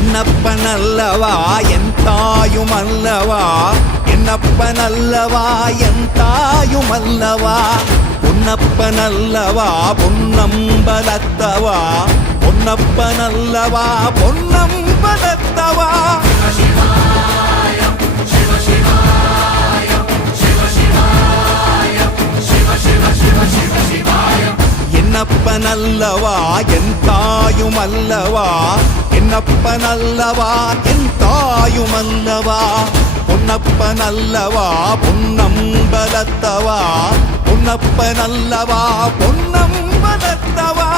என்னப்பனல்லவா என் தாயுமல்லவா, என்னப்பனல்லவா என் தாயுமல்லவா, பொன்னப்பனல்லவா பொன்னம்பலத்தவா, பொன்னப்பனல்லவா பொன்னம்பலத்தவா. என்னப்பனல்லவா என் தாயுமல்லவா, என்னப்பனல்லவா என் தாயுமல்லவா, பொன்னப்பனல்லவா பொன்னம்பலத்தவா, பொன்னப்பனல்லவா பொன்னம்பலத்தவா.